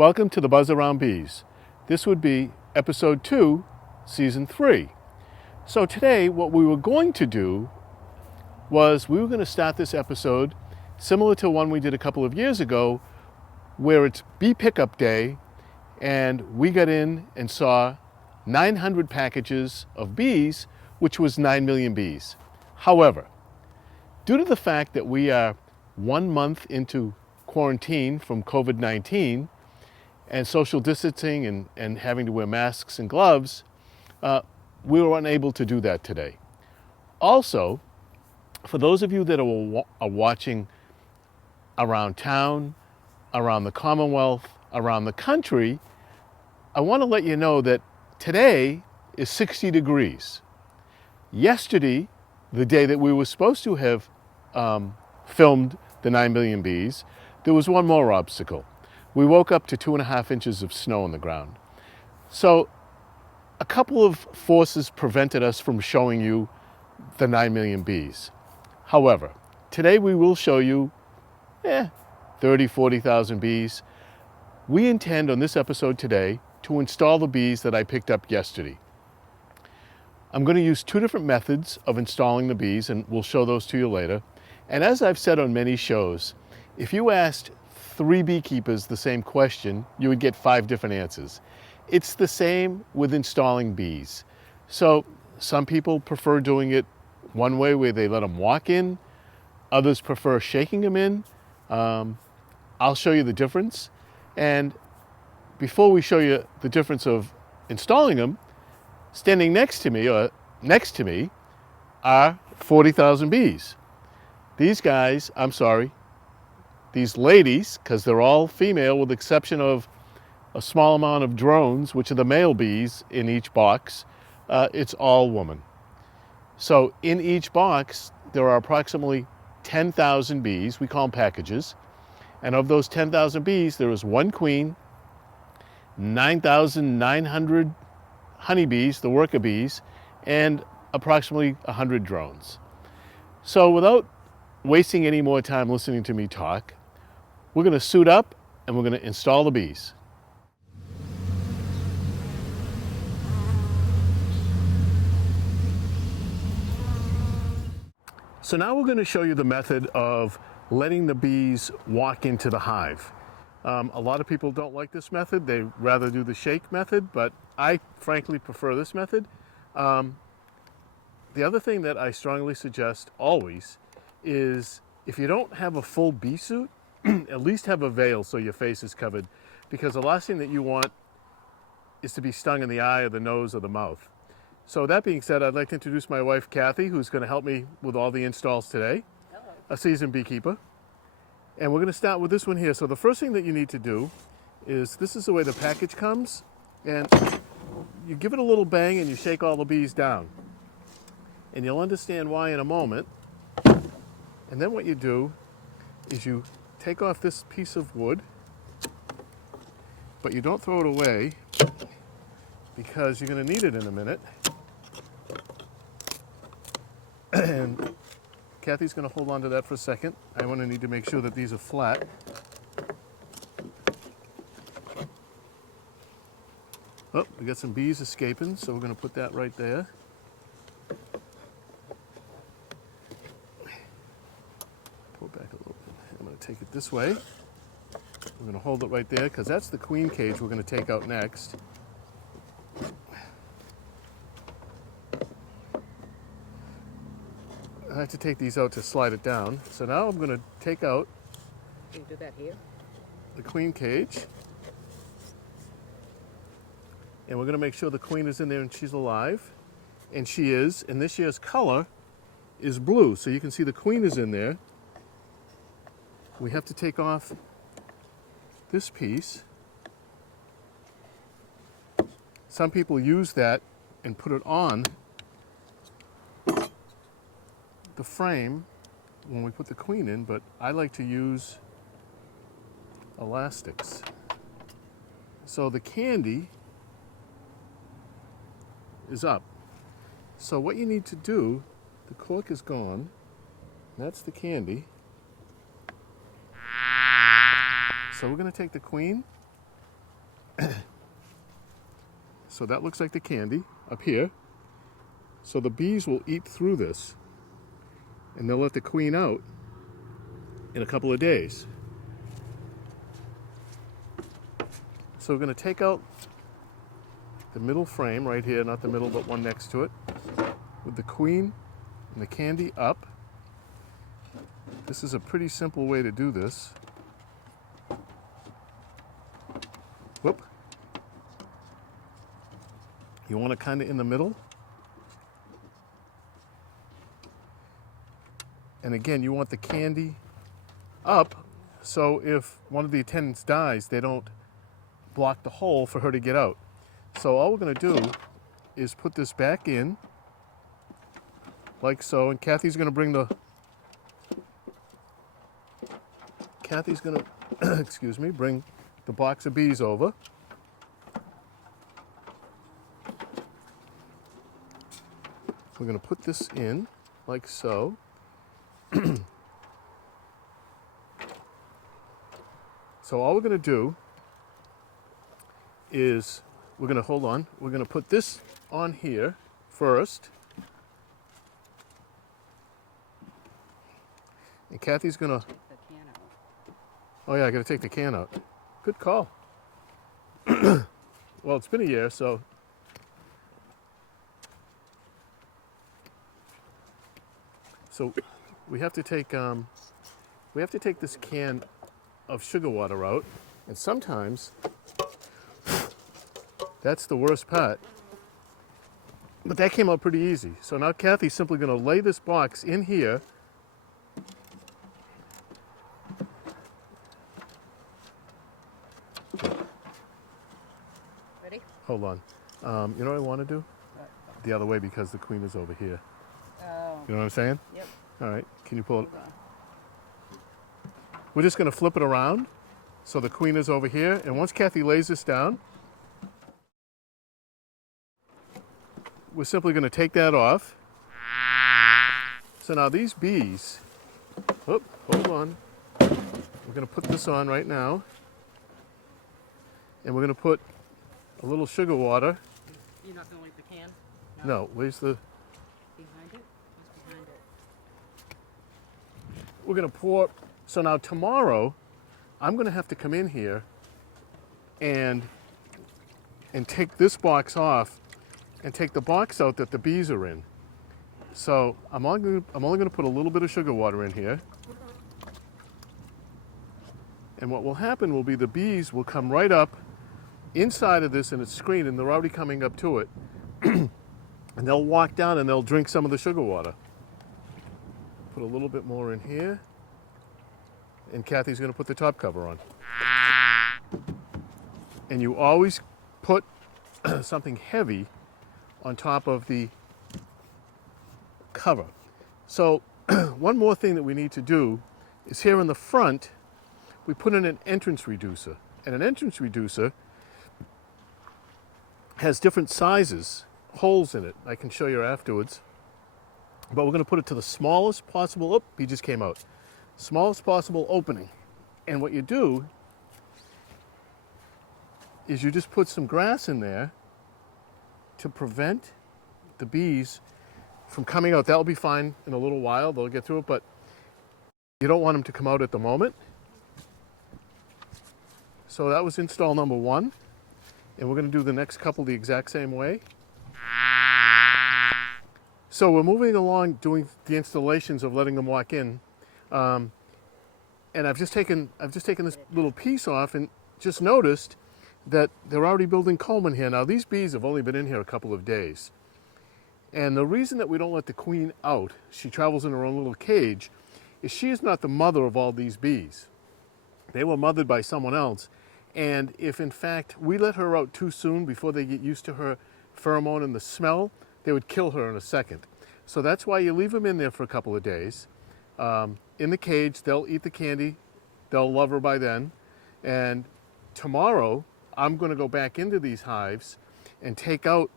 Welcome to the Buzz Around Bees. This would be episode 2, season 3. So today what we were going to do was we were going to start this episode similar to one we did a couple of years ago, where it's bee pickup day, and we got in and saw 900 packages of bees, which was 9 million bees. However, due to the fact that we are 1 month into quarantine from COVID-19 and social distancing and having to wear masks and gloves, we were unable to do that today. Also, for those of you that are watching around town, around the Commonwealth, around the country, I want to let you know that today is 60 degrees. Yesterday, the day that we were supposed to have filmed the 9 million bees, there was one more obstacle. We woke up to 2.5 inches of snow on the ground. So a couple of forces prevented us from showing you the 9 million bees. However, today we will show you 30, 40,000 bees. We intend on this episode today to install the bees that I picked up yesterday. I'm going to use 2 different methods of installing the bees, and we'll show those to you later. And as I've said on many shows, if you asked 3 beekeepers the same question, you would get 5 different answers. It's the same with installing bees. So some people prefer doing it one way where they let them walk in. Others prefer shaking them in. I'll show you the difference. And before we show you the difference of installing them, standing next to me are 40,000 bees. These guys, these ladies, because they're all female with the exception of a small amount of drones, which are the male bees in each box, it's all woman. So in each box, there are approximately 10,000 bees. We call them packages. And of those 10,000 bees, there is 1 queen, 9,900 honeybees, the worker bees, and approximately 100 drones. So without wasting any more time listening to me talk, we're going to suit up and we're going to install the bees. So now we're going to show you the method of letting the bees walk into the hive. A lot of people don't like this method. They rather do the shake method, but I frankly prefer this method. The other thing that I strongly suggest always is if you don't have a full bee suit, at least have a veil so your face is covered, because the last thing that you want is to be stung in the eye or the nose or the mouth. So that being said, I'd like to introduce my wife, Kathy, who's going to help me with all the installs today. Hello. A seasoned beekeeper. And we're going to start with this one here. So the first thing that you need to do is, this is the way the package comes, and you give it a little bang and you shake all the bees down. And you'll understand why in a moment. And then what you do is you take off this piece of wood, but you don't throw it away because you're going to need it in a minute. And Kathy's going to hold on to that for a second. I want to need to make sure that these are flat. Oh, we got some bees escaping, so we're going to put that right there. Pull it back a little bit. I'm going to take it this way. We're going to hold it right there because that's the queen cage we're going to take out next. I have to take these out to slide it down. So now I'm going to take out Can you do that here? the queen cage. And we're going to make sure the queen is in there and she's alive. And she is. And this year's color is blue. So you can see the queen is in there. We have to take off this piece. Some people use that and put it on the frame when we put the queen in, but I like to use elastics. So the candy is up. So what you need to do, the cork is gone, that's the candy. So we're going to take the queen So that looks like the candy up here. So the bees will eat through this, and they'll let the queen out in a couple of days. So we're going to take out the middle frame right here, not the middle but one next to it, with the queen and the candy up. This is a pretty simple way to do this. Whoop. You want it kind of in the middle. And again, you want the candy up, so if one of the attendants dies, they don't block the hole for her to get out. So all we're going to do is put this back in, like so, and Kathy's going to excuse me, bring the box of bees over. We're going to put this in, like so. So all we're going to do is we're going to put this on here first. And Kathy's going to... Oh yeah, I got to take the can out. Good call. Well, it's been a year, so... So we have to take this can of sugar water out, and sometimes that's the worst part. But that came out pretty easy. So now Kathy's simply going to lay this box in here. Ready? Hold on. You know what I want to do? The other way, because the queen is over here. Oh. You know what I'm saying? Yep. All right. Can you pull it? Hold on. We're just going to flip it around so the queen is over here. And once Kathy lays this down, we're simply going to take that off. So now these bees, hold on. We're going to put this on right now. And we're going to put a little sugar water. You're not going to leave the can? No, where's the... Behind it? What's behind it? We're going to pour... So now tomorrow, I'm going to have to come in here and take this box off and take the box out that the bees are in. So I'm only going to put a little bit of sugar water in here. And what will happen will be the bees will come right up inside of this, and it's screened, and they're already coming up to it. And they'll walk down and they'll drink some of the sugar water. Put a little bit more in here. And Kathy's going to put the top cover on. And you always put something heavy on top of the cover. So one more thing that we need to do is here in the front, we put in an entrance reducer. And an entrance reducer has different sizes, holes in it. I can show you afterwards. But we're going to put it to the smallest possible, oh, he just came out. Smallest possible opening. And what you do is you just put some grass in there to prevent the bees from coming out. That'll be fine in a little while. They'll get through it, but you don't want them to come out at the moment. So that was install number one. And we're going to do the next couple the exact same way. So we're moving along doing the installations of letting them walk in. And I've just taken this little piece off and just noticed that they're already building comb in here. Now these bees have only been in here a couple of days. And the reason that we don't let the queen out, she travels in her own little cage, is she is not the mother of all these bees. They were mothered by someone else. And if in fact we let her out too soon before they get used to her pheromone and the smell, they would kill her in a second. So that's why you leave them in there for a couple of days. In the cage, they'll eat the candy, they'll love her by then, and tomorrow I'm going to go back into these hives and take out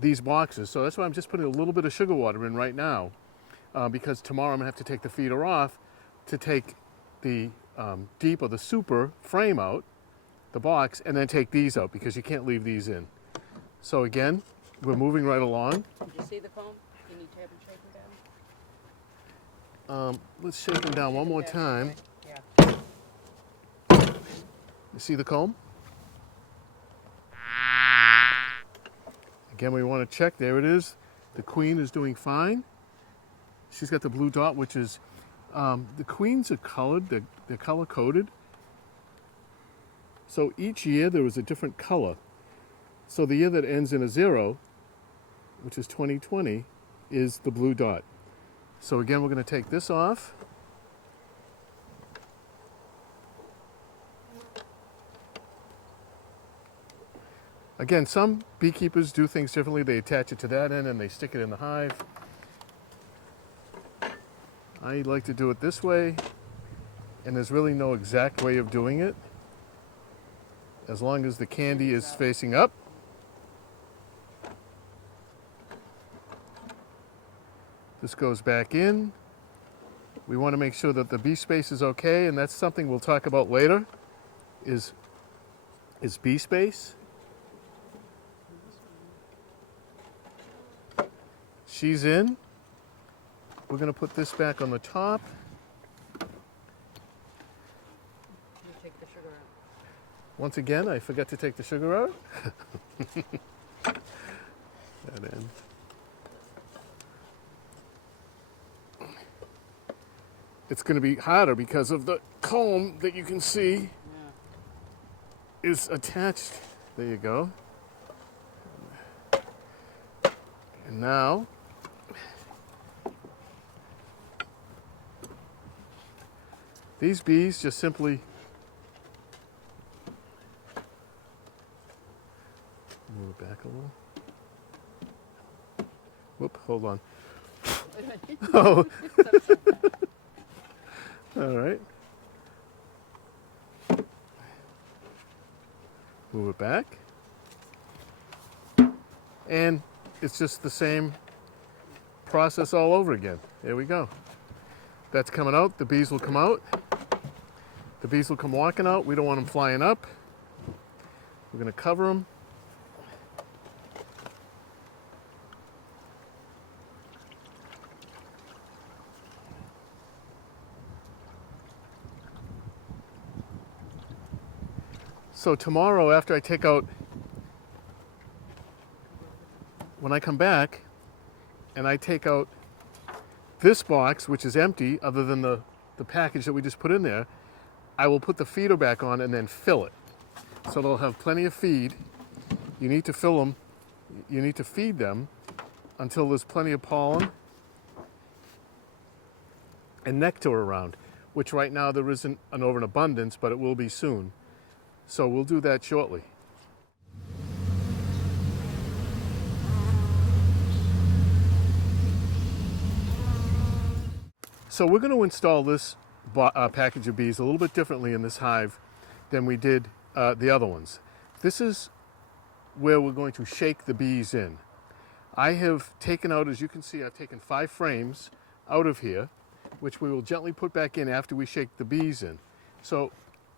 these boxes. So that's why I'm just putting a little bit of sugar water in right now, because tomorrow I'm going to have to take the feeder off to take the deep or the super frame out, the box, and then take these out because you can't leave these in. So again, we're moving right along. Did you see the comb? You need to have them shaken down. Let's shake them down one more Down, time. okay. Yeah. You see the comb? Again, we want to check. There it is. The queen is doing fine. She's got the blue dot, which is, the queens are colored. They're color-coded. So each year there was a different color. So the year that ends in a 0, which is 2020, is the blue dot. So again, we're going to take this off. Again, some beekeepers do things differently. They attach it to that end and they stick it in the hive. I like to do it this way, and there's really no exact way of doing it, as long as the candy is facing up. This goes back in. We want to make sure that the bee space is okay, and that's something we'll talk about later, is bee space. She's in. We're going to put this back on the top. You take the sugar out. Once again, I forgot to take the sugar out. That end. It's going to be harder because of the comb that you can see is attached. There you go. And now, these bees just simply move it back a little. Whoop, hold on. Oh. All right. Move it back. And it's just the same process all over again. There we go. That's coming out. The bees will come out. The bees will come walking out. We don't want them flying up. We're going to cover them. So tomorrow, after I take out, when I come back and I take out this box, which is empty other than the package that we just put in there, I will put the feeder back on and then fill it. So they'll have plenty of feed. You need to fill them, you need to feed them until there's plenty of pollen and nectar around, which right now there isn't an overabundance, but it will be soon. So we'll do that shortly. So we're going to install this package of bees a little bit differently in this hive than we did the other ones. This is where we're going to shake the bees in. I have taken out, as you can see, I've taken 5 frames out of here, which we will gently put back in after we shake the bees in. So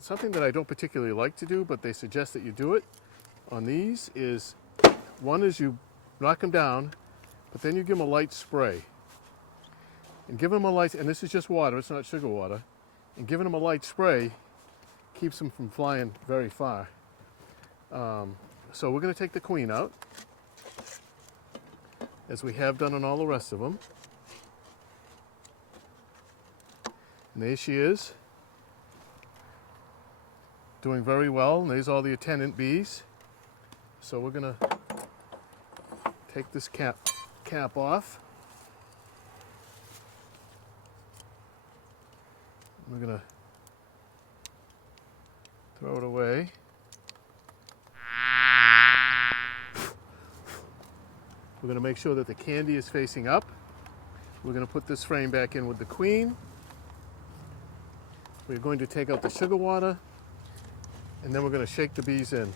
something that I don't particularly like to do, but they suggest that you do it on these, is one is you knock them down, but then you give them a light spray. And give them a light, and this is just water, it's not sugar water, and giving them a light spray keeps them from flying very far. So we're going to take the queen out, as we have done on all the rest of them. And there she is, doing very well, and there's all the attendant bees. So we're going to take this cap off. We're going to throw it away. We're going to make sure that the candy is facing up. We're going to put this frame back in with the queen. We're going to take out the sugar water, and then we're going to shake the bees in.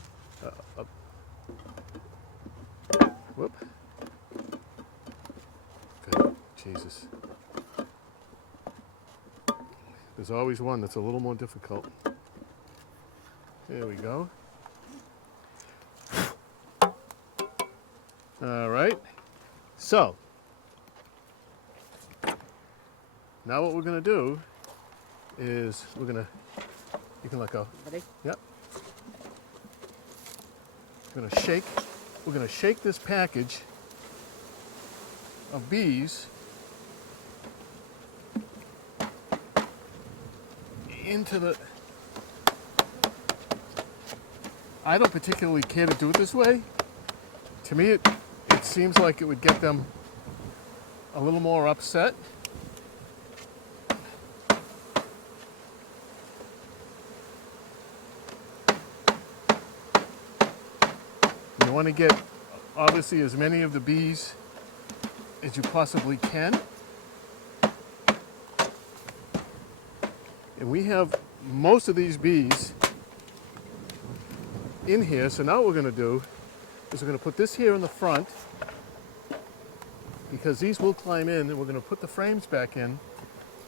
Whoop. Good. Jesus. There's always one that's a little more difficult. There we go. All right. So, now what we're going to do is you can let go. Ready? Yep. We're going to shake this package of bees into the... I don't particularly care to do it this way. To me, it seems like it would get them a little more upset. You want to get, obviously, as many of the bees as you possibly can. And we have most of these bees in here, so now what we're going to do is we're going to put this here in the front because these will climb in, and we're going to put the frames back in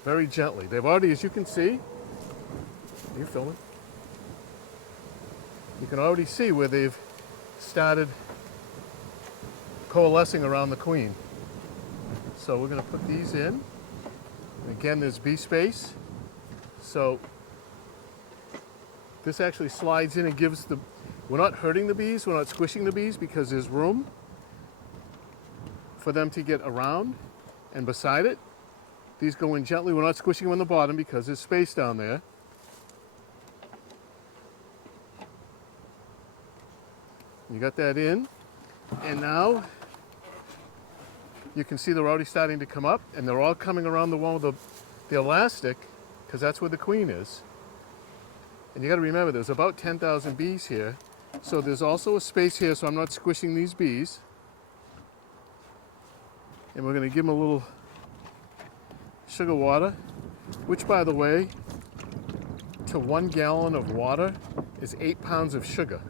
very gently. They've already, as you can see, are you filming? You can already see where they've started coalescing around the queen. So we're going to put these in. Again, there's bee space. So this actually slides in and gives the... We're not hurting the bees, we're not squishing the bees because there's room for them to get around and beside it. These go in gently. We're not squishing them on the bottom because there's space down there. You got that in. And now you can see they're already starting to come up, and they're all coming around the one with the elastic because that's where the queen is. And you got to remember there's about 10,000 bees here. So there's also a space here so I'm not squishing these bees. And we're going to give them a little sugar water, which, by the way, to 1 gallon of water is 8 pounds of sugar,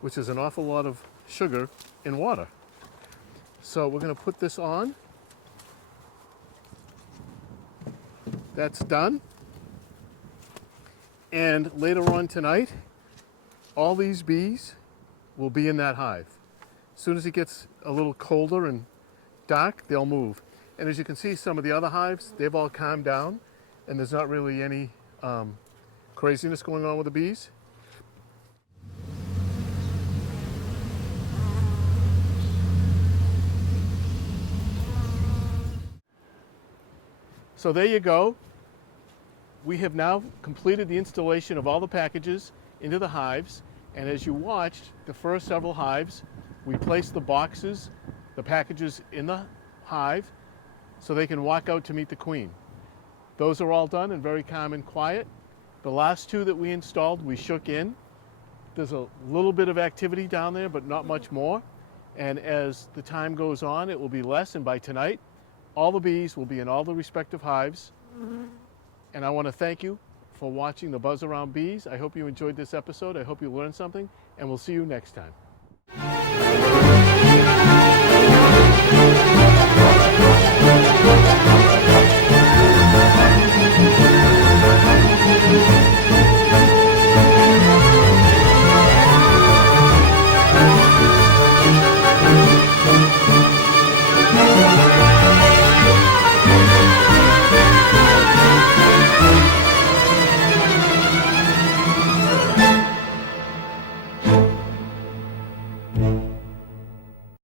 which is an awful lot of sugar in water. So we're going to put this on. That's done. And later on tonight, all these bees will be in that hive. As soon as it gets a little colder and dark, they'll move. And as you can see, some of the other hives, they've all calmed down, and there's not really any craziness going on with the bees. So there you go. We have now completed the installation of all the packages into the hives, and as you watched the first several hives, we placed the boxes, the packages in the hive so they can walk out to meet the queen. Those are all done and very calm and quiet. The last 2 that we installed, we shook in. There's a little bit of activity down there, but not much more. And as the time goes on, it will be less, and by tonight, all the bees will be in all the respective hives. And I want to thank you for watching the Buzz Around Bees. I hope you enjoyed this episode. I hope you learned something, and we'll see you next time.